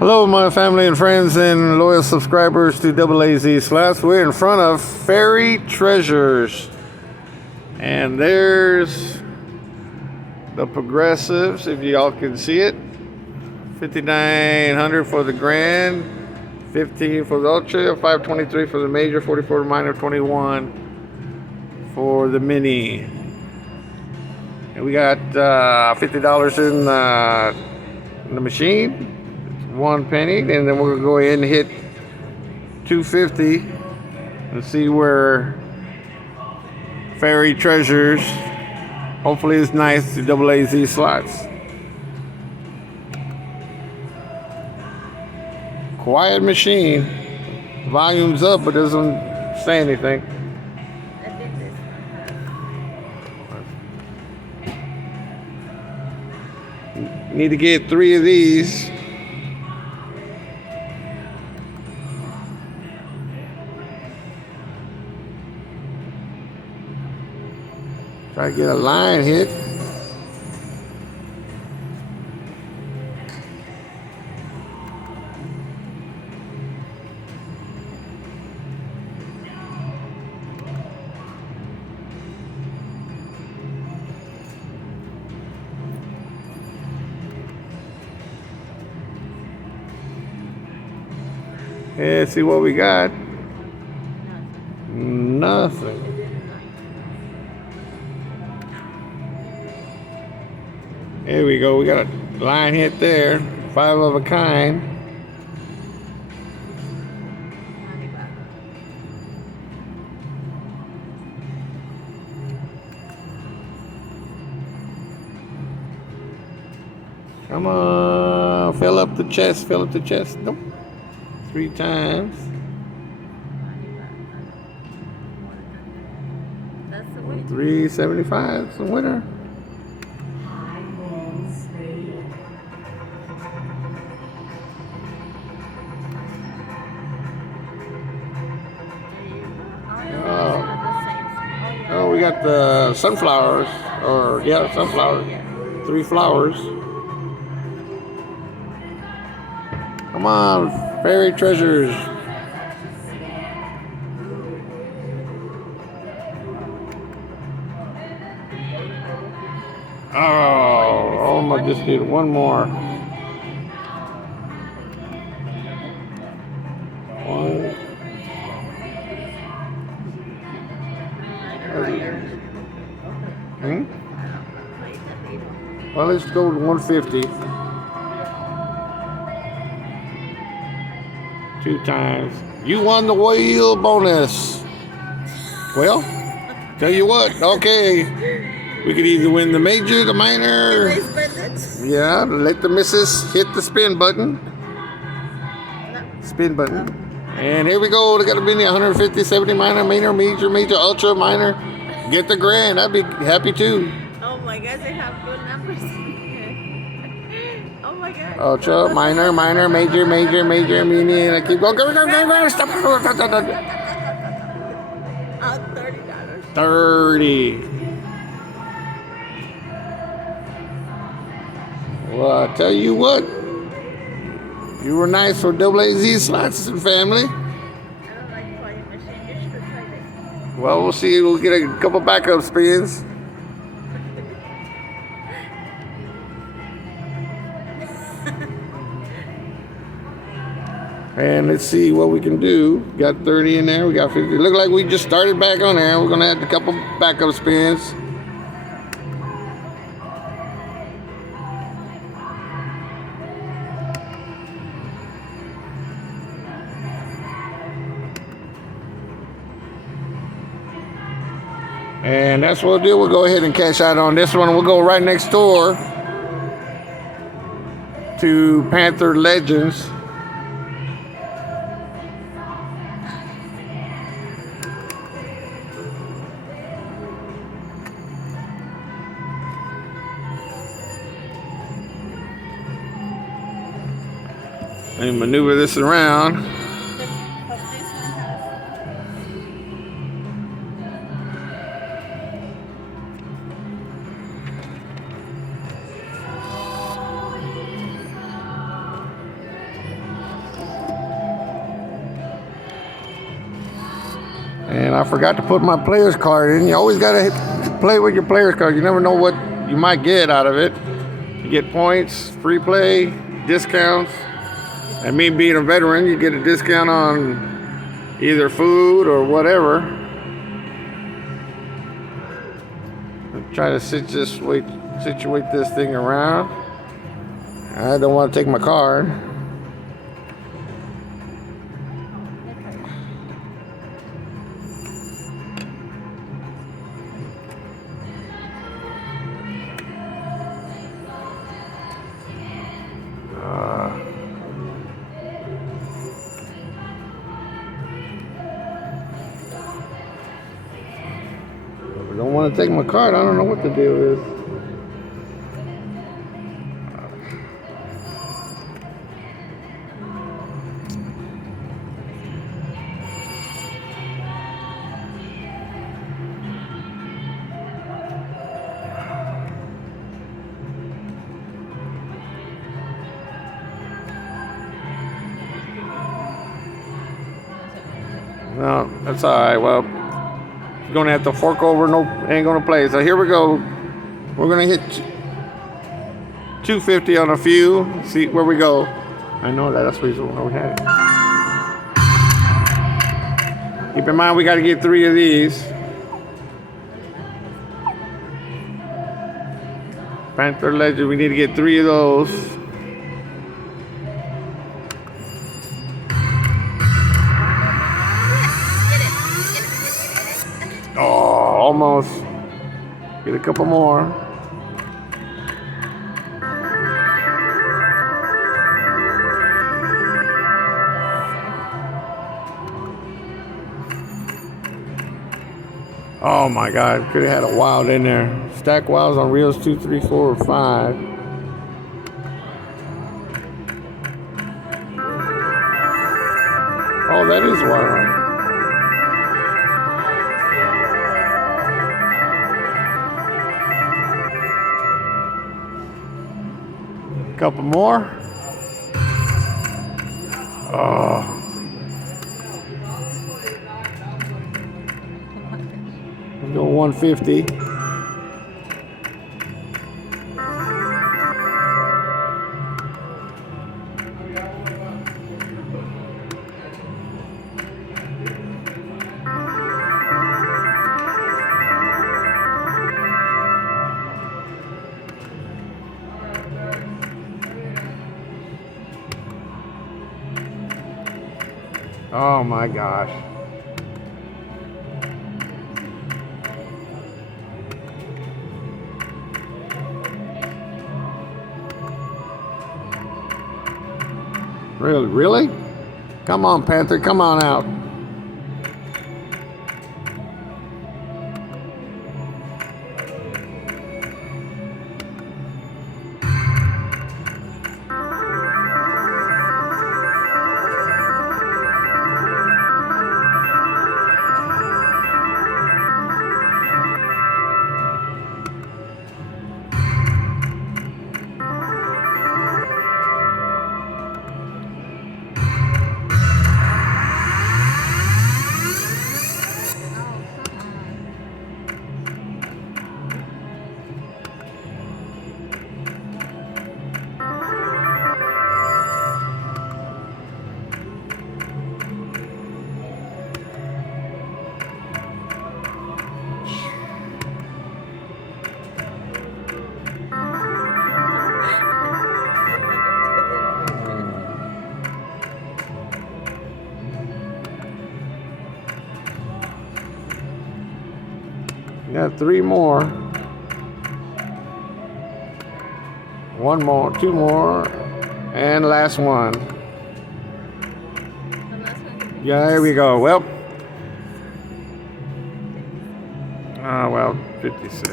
Hello, my family and friends and loyal subscribers to AAZ Slots. We're in front of Fairy Treasures. And there's the progressives, if y'all can see it. 5,900 for the grand, 15 for the ultra, 523 for the major, 44 minor, 21 for the mini. And we got $50 in the machine. 1 penny, and then we're gonna go ahead and hit 250 and see where Fairy Treasures. Hopefully it's nice to AAZ Slots. Quiet machine. Volume's up but doesn't say anything. Need to get 3 of these. Try to get a line hit. Yeah, see what we got. Nothing. Here we go. We got a line hit there. 5 of a kind. Come on. Fill up the chest. Fill up the chest. Nope. 3 times. That's the winner. 375. It's the winner. Oh, we got the sunflowers, or yeah, sunflowers. 3 flowers. Come on, Fairy Treasures. Oh, I just need 1 more. 1. Well, let's go to 150. 2 times. You won the wheel bonus. Well, tell you what, okay. We could either win the major, the minor. Yeah, let the missus hit the spin button. Spin button. And here we go. They got a mini 150, 70 minor, major, ultra, minor. Get the grand. I'd be happy too. Oh my gosh, they have good numbers. Oh my god. Ultra, minor, major, mini, and I keep going. Go, stop. $30. 30. Well, I tell you what, you were nice for AAZ Slots and family. I don't like quiet machine. You should try this. Well, we'll see. We'll get a couple backup spins. And let's see what we can do. Got 30 in there. We got 50. Look like we just started back on there. We're going to add a couple backup spins. And that's what we'll do. We'll go ahead and cash out on this one. We'll go right next door to Panther Legends. And maneuver this around. And I forgot to put my player's card in. You always gotta play with your player's card. You never know what you might get out of it. You get points, free play, discounts. And me being a veteran, you get a discount on either food or whatever. I'll try to situate this thing around. I don't want to take my card. I don't want to take my card. I don't know what the deal is. No, that's all right. Well, you're gonna have to fork over. No, ain't gonna play. So here we go. We're gonna hit 250 on a few. See where we go. I know that. That's the reason why we had it. Keep in mind we got to get 3 of these. Panther Legend. We need to get 3 of those. Oh, almost. Get a couple more. Oh my God, could have had a wild in there. Stack wilds on reels 2, 3, 4, or 5. Oh, that is wild. Couple more. Oh. Let's go 150. Oh my gosh. Really? Come on, Panther, come on out. Got 3 more. 1 more, 2 more, and last one. Yeah, there we go. Well, 56.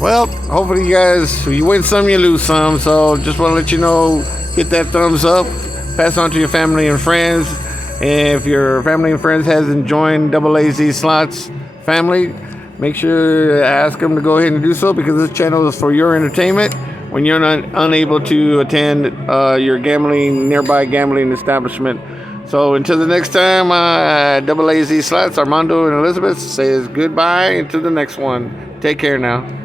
Well, hopefully you guys, you win some, you lose some. So just want to let you know, hit that thumbs up, pass on to your family and friends. And if your family and friends hasn't joined AAZ Slots family, make sure to ask them to go ahead and do so, because this channel is for your entertainment when you're unable to attend your nearby gambling establishment. So until the next time, AAZ Slats, Armando and Elizabeth says goodbye until the next one. Take care now.